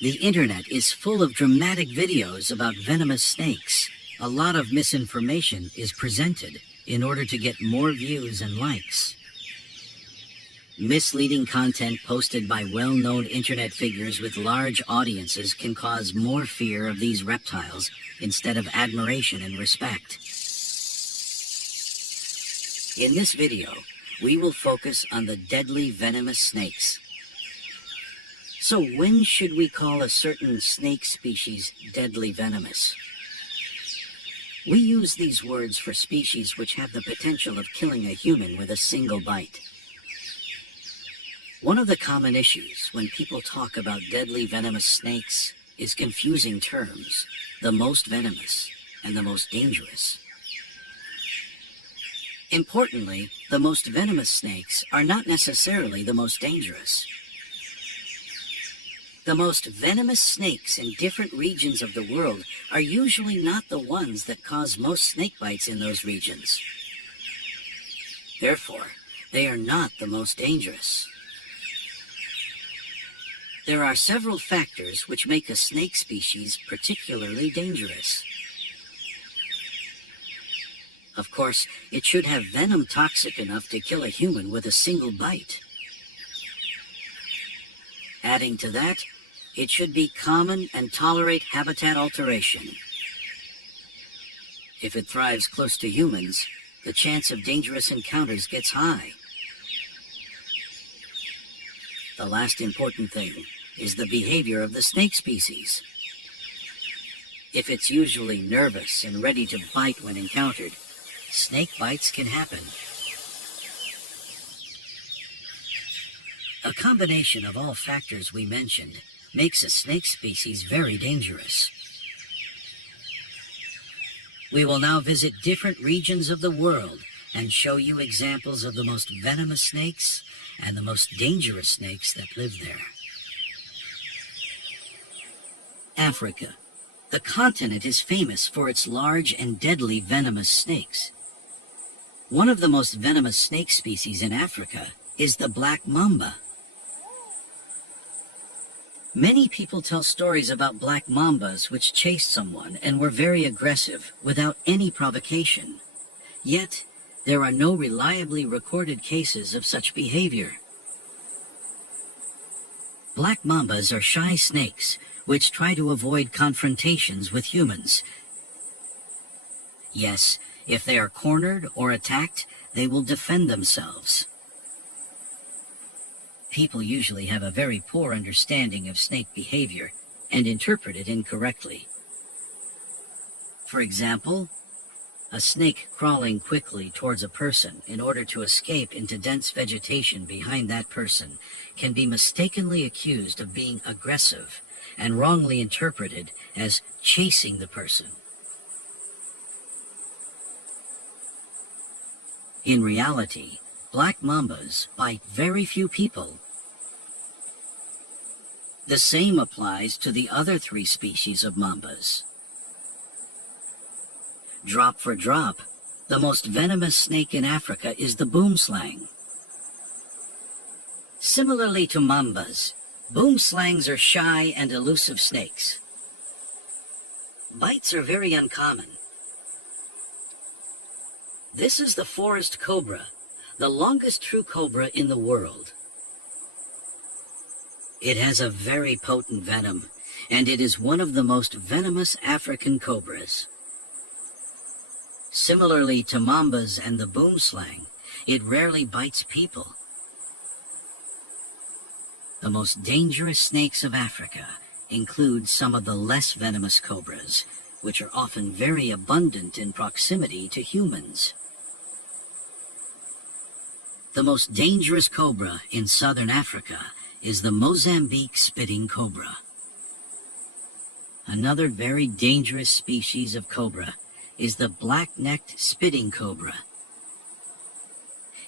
The internet is full of dramatic videos about venomous snakes. A lot of misinformation is presented in order to get more views and likes. Misleading content posted by well-known internet figures with large audiences can cause more fear of these reptiles instead of admiration and respect. In this video, we will focus on the deadly venomous snakes. So when should we call a certain snake species deadly venomous? We use these words for species which have the potential of killing a human with a single bite. One of the common issues when people talk about deadly venomous snakes is confusing terms, the most venomous and the most dangerous. Importantly, the most venomous snakes are not necessarily the most dangerous. The most venomous snakes in different regions of the world are usually not the ones that cause most snake bites in those regions. Therefore, they are not the most dangerous. There are several factors which make a snake species particularly dangerous. Of course, it should have venom toxic enough to kill a human with a single bite. Adding to that, it should be common and tolerate habitat alteration. If it thrives close to humans, the chance of dangerous encounters gets high. The last important thing is the behavior of the snake species. If it's usually nervous and ready to bite when encountered, snake bites can happen. A combination of all factors we mentioned makes a snake species very dangerous. We will now visit different regions of the world and show you examples of the most venomous snakes and the most dangerous snakes that live there. Africa. The continent is famous for its large and deadly venomous snakes. One of the most venomous snake species in Africa is the black mamba. Many people tell stories about black mambas which chased someone and were very aggressive without any provocation. Yet, there are no reliably recorded cases of such behavior. Black mambas are shy snakes which try to avoid confrontations with humans. Yes, if they are cornered or attacked, they will defend themselves. People usually have a very poor understanding of snake behavior and interpret it incorrectly. For example, a snake crawling quickly towards a person in order to escape into dense vegetation behind that person can be mistakenly accused of being aggressive and wrongly interpreted as chasing the person. In reality, black mambas bite very few people. The same applies to the other three species of mambas. Drop for drop, the most venomous snake in Africa is the boomslang. Similarly to mambas, boomslangs are shy and elusive snakes. Bites are very uncommon. This is the forest cobra, the longest true cobra in the world. It has a very potent venom, and it is one of the most venomous African cobras. Similarly to mambas and the boomslang, it rarely bites people. The most dangerous snakes of Africa include some of the less venomous cobras, which are often very abundant in proximity to humans. The most dangerous cobra in southern Africa is the Mozambique spitting cobra. Another very dangerous species of cobra is the black-necked spitting cobra.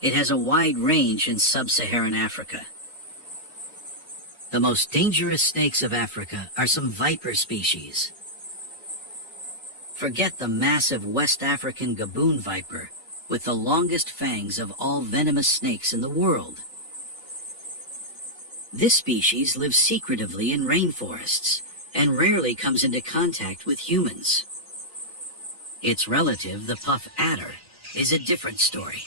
It has a wide range in sub-Saharan Africa. The most dangerous snakes of Africa are some viper species. Forget the massive West African gaboon viper with the longest fangs of all venomous snakes in the world. This species lives secretively in rainforests and rarely comes into contact with humans. Its relative, the puff adder, is a different story.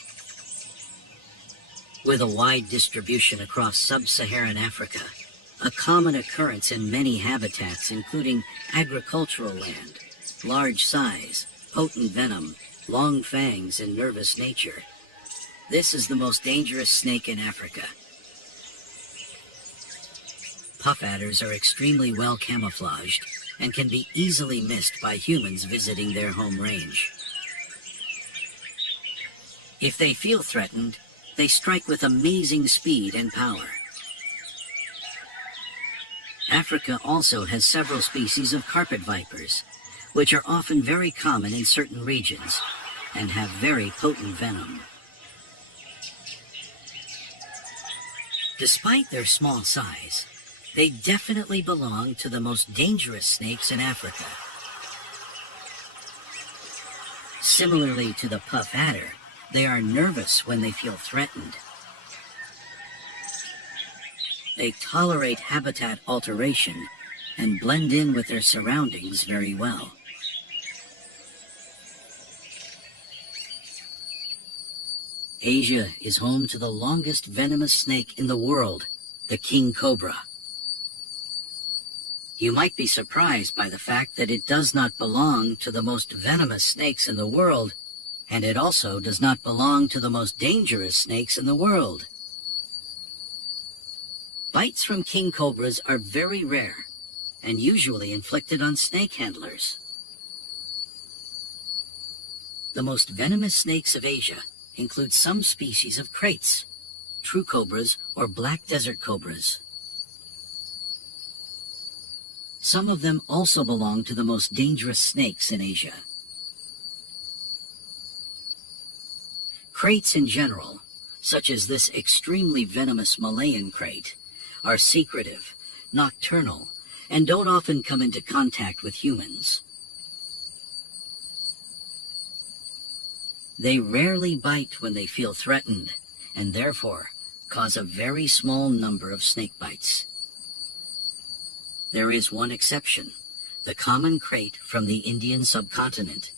With a wide distribution across sub-Saharan Africa, a common occurrence in many habitats including agricultural land, large size, potent venom, long fangs, and nervous nature. This is the most dangerous snake in Africa. Puff adders are extremely well camouflaged and can be easily missed by humans visiting their home range. If they feel threatened, they strike with amazing speed and power. Africa also has several species of carpet vipers, which are often very common in certain regions and have very potent venom. Despite their small size, they definitely belong to the most dangerous snakes in Africa. Similarly to the puff adder, they are nervous when they feel threatened. They tolerate habitat alteration and blend in with their surroundings very well. Asia is home to the longest venomous snake in the world, the king cobra. You might be surprised by the fact that it does not belong to the most venomous snakes in the world, and it also does not belong to the most dangerous snakes in the world. Bites from king cobras are very rare and usually inflicted on snake handlers. The most venomous snakes of Asia include some species of kraits, true cobras, or black desert cobras. Some of them also belong to the most dangerous snakes in Asia. Kraits in general, such as this extremely venomous Malayan krait, are secretive, nocturnal, and don't often come into contact with humans. They rarely bite when they feel threatened, and therefore cause a very small number of snake bites. There is one exception, the common krait from the Indian subcontinent.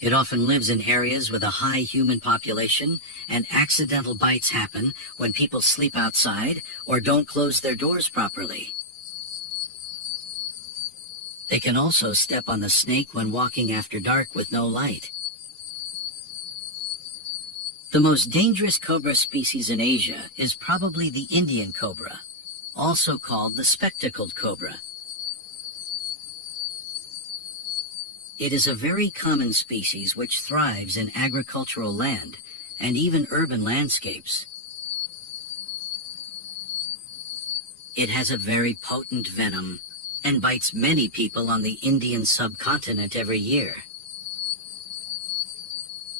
It often lives in areas with a high human population, and accidental bites happen when people sleep outside or don't close their doors properly. They can also step on the snake when walking after dark with no light. The most dangerous cobra species in Asia is probably the Indian cobra, also called the spectacled cobra. It is a very common species which thrives in agricultural land and even urban landscapes. It has a very potent venom and bites many people on the Indian subcontinent every year.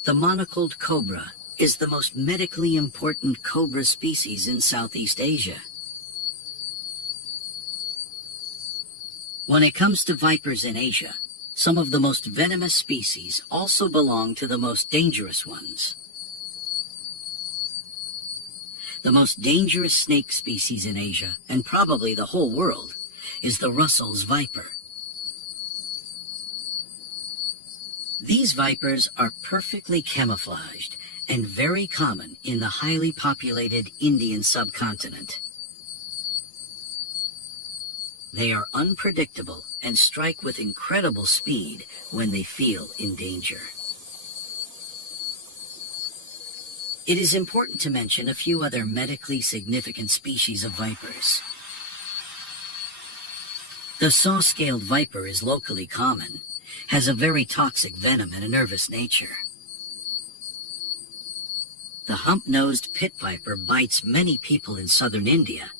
The monocled cobra is the most medically important cobra species in Southeast Asia. When it comes to vipers in Asia, some of the most venomous species also belong to the most dangerous ones. The most dangerous snake species in Asia, and probably the whole world, is the Russell's viper. These vipers are perfectly camouflaged and very common in the highly populated Indian subcontinent. They are unpredictable and strike with incredible speed when they feel in danger. It is important to mention a few other medically significant species of vipers. The saw-scaled viper is locally common, has a very toxic venom and a nervous nature. The hump-nosed pit viper bites many people in southern India,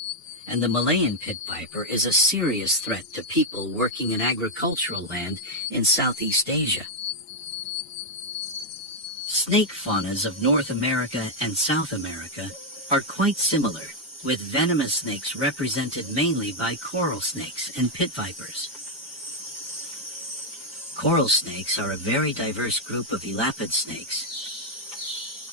and the Malayan pit viper is a serious threat to people working in agricultural land in Southeast Asia. Snake faunas of North America and South America are quite similar, with venomous snakes represented mainly by coral snakes and pit vipers. Coral snakes are a very diverse group of elapid snakes.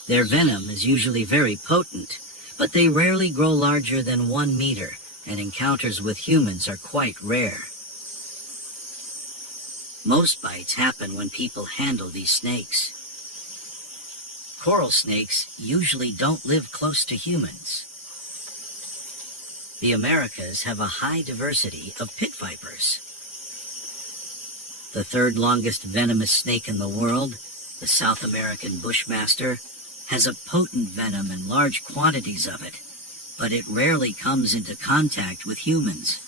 Their venom is usually very potent but they rarely grow larger than 1 meter, and encounters with humans are quite rare. Most bites happen when people handle these snakes. Coral snakes usually don't live close to humans. The Americas have a high diversity of pit vipers. The third longest venomous snake in the world, the South American bushmaster, has a potent venom and large quantities of it, but it rarely comes into contact with humans.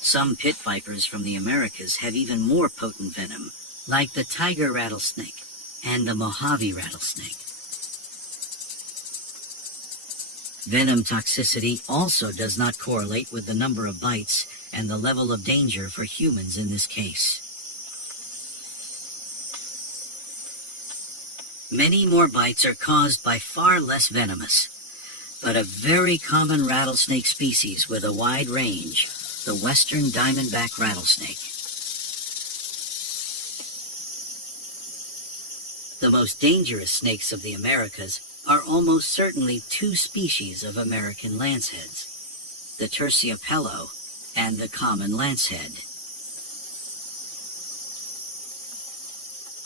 Some pit vipers from the Americas have even more potent venom, like the tiger rattlesnake and the Mojave rattlesnake. Venom toxicity also does not correlate with the number of bites and the level of danger for humans in this case. Many more bites are caused by far less venomous, but a very common rattlesnake species with a wide range, the western diamondback rattlesnake. The most dangerous snakes of the Americas are almost certainly 2 species of American lanceheads, the terciopelo and the common lancehead.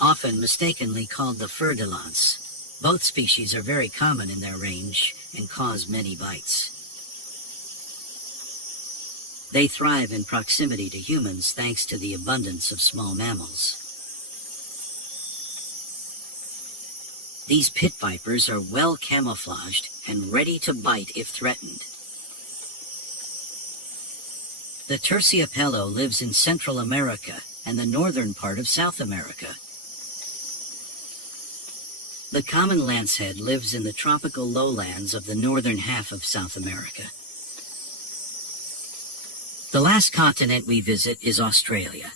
Often mistakenly called the fer de lance, both species are very common in their range and cause many bites. They thrive in proximity to humans thanks to the abundance of small mammals. These pit vipers are well camouflaged and ready to bite if threatened. The terciopelo lives in Central America and the northern part of South America. The common lancehead lives in the tropical lowlands of the northern half of South America. The last continent we visit is Australia.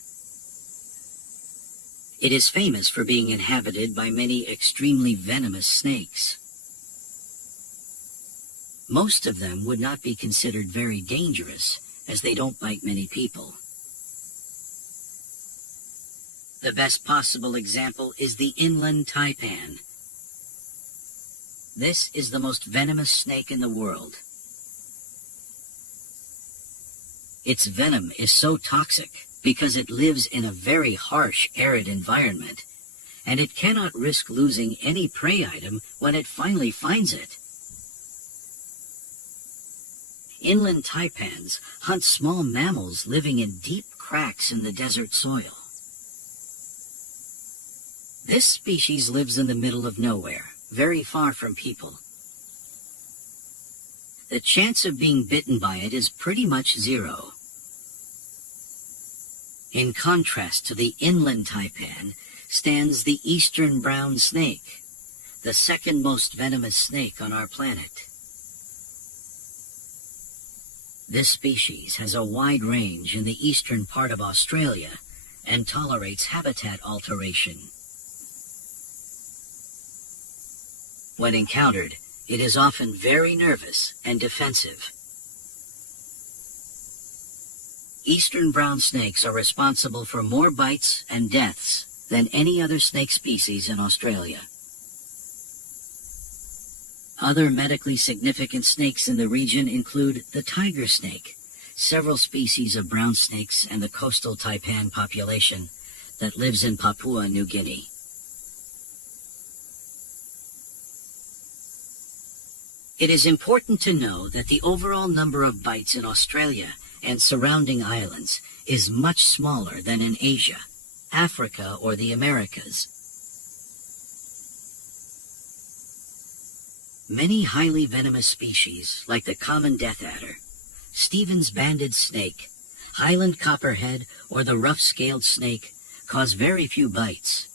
It is famous for being inhabited by many extremely venomous snakes. Most of them would not be considered very dangerous, as they don't bite many people. The best possible example is the inland taipan. This is the most venomous snake in the world. Its venom is so toxic because it lives in a very harsh, arid environment, and it cannot risk losing any prey item when it finally finds it. Inland taipans hunt small mammals living in deep cracks in the desert soil. This species lives in the middle of nowhere, very far from people. The chance of being bitten by it is pretty much zero. In contrast to the inland taipan stands the eastern brown snake, the second most venomous snake on our planet. This species has a wide range in the eastern part of Australia and tolerates habitat alteration. When encountered, it is often very nervous and defensive. Eastern brown snakes are responsible for more bites and deaths than any other snake species in Australia. Other medically significant snakes in the region include the tiger snake, several species of brown snakes, and the coastal taipan population that lives in Papua New Guinea. It is important to know that the overall number of bites in Australia and surrounding islands is much smaller than in Asia, Africa, or the Americas. Many highly venomous species, like the common death adder, Stevens banded snake, Highland copperhead, or the rough-scaled snake, cause very few bites.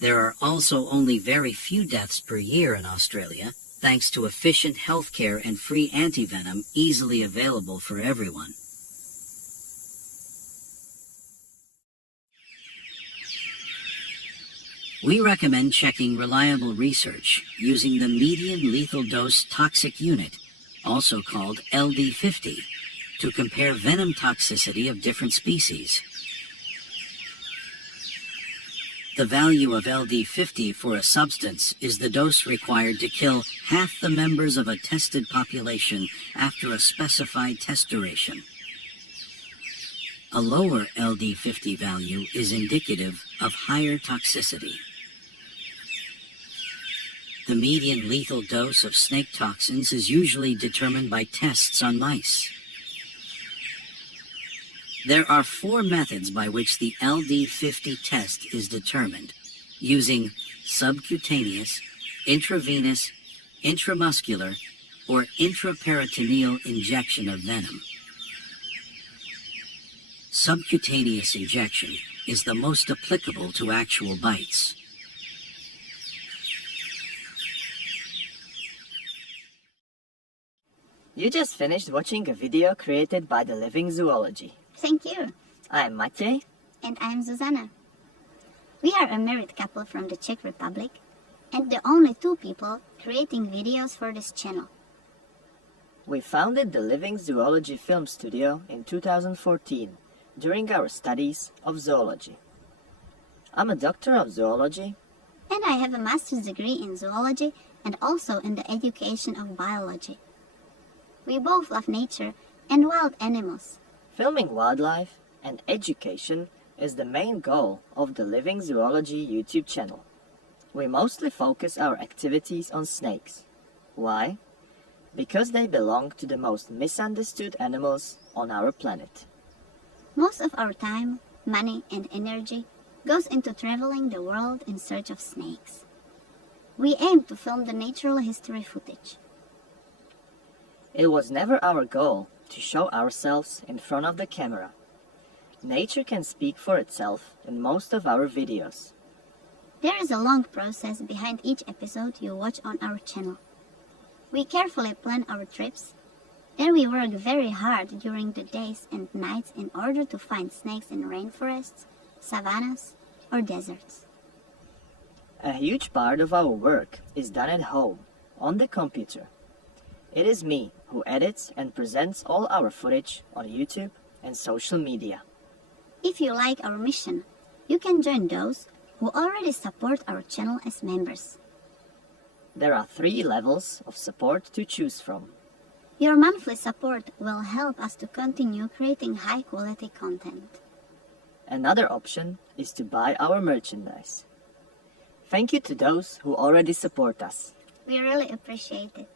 There are also only very few deaths per year in Australia, thanks to efficient healthcare and free antivenom easily available for everyone. We recommend checking reliable research using the median lethal dose toxic unit, also called LD50, to compare venom toxicity of different species. The value of LD50 for a substance is the dose required to kill half the members of a tested population after a specified test duration. A lower LD50 value is indicative of higher toxicity. The median lethal dose of snake toxins is usually determined by tests on mice. There are 4 methods by which the LD50 test is determined, using subcutaneous, intravenous, intramuscular, or intraperitoneal injection of venom. Subcutaneous injection is the most applicable to actual bites. You just finished watching a video created by The Living Zoology. Thank you. I'm Maciej. And I'm Zuzana. We are a married couple from the Czech Republic and the only 2 people creating videos for this channel. We founded the Living Zoology Film Studio in 2014 during our studies of zoology. I'm a doctor of zoology. And I have a master's degree in zoology and also in the education of biology. We both love nature and wild animals. Filming wildlife and education is the main goal of the Living Zoology YouTube channel. We mostly focus our activities on snakes. Why? Because they belong to the most misunderstood animals on our planet. Most of our time, money, and energy goes into traveling the world in search of snakes. We aim to film the natural history footage. It was never our goal to show ourselves in front of the camera. Nature can speak for itself in most of our videos. There is a long process behind each episode you watch on our channel. We carefully plan our trips, then we work very hard during the days and nights in order to find snakes in rainforests, savannas, or deserts. A huge part of our work is done at home, on the computer. It is me who edits and presents all our footage on YouTube and social media. If you like our mission, you can join those who already support our channel as members. There are 3 levels of support to choose from. Your monthly support will help us to continue creating high-quality content. Another option is to buy our merchandise. Thank you to those who already support us. We really appreciate it.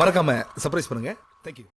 மறக்காம surprise பண்ணுங்க. Thank you.